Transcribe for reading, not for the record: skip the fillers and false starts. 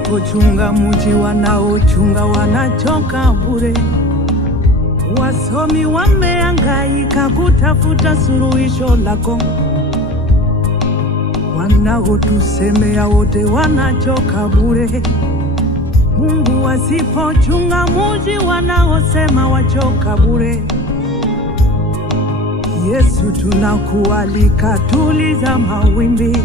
wasipochunga mji wanaochunga wanachoka bure. Wasomi wamehangaika kutafuta suluhisho lako, wanaotusemea wote wanachoka bure. Mungu wasipochunga mji wanaosema wachoka bure. Yesu tunakualika, tuliza mawimbi.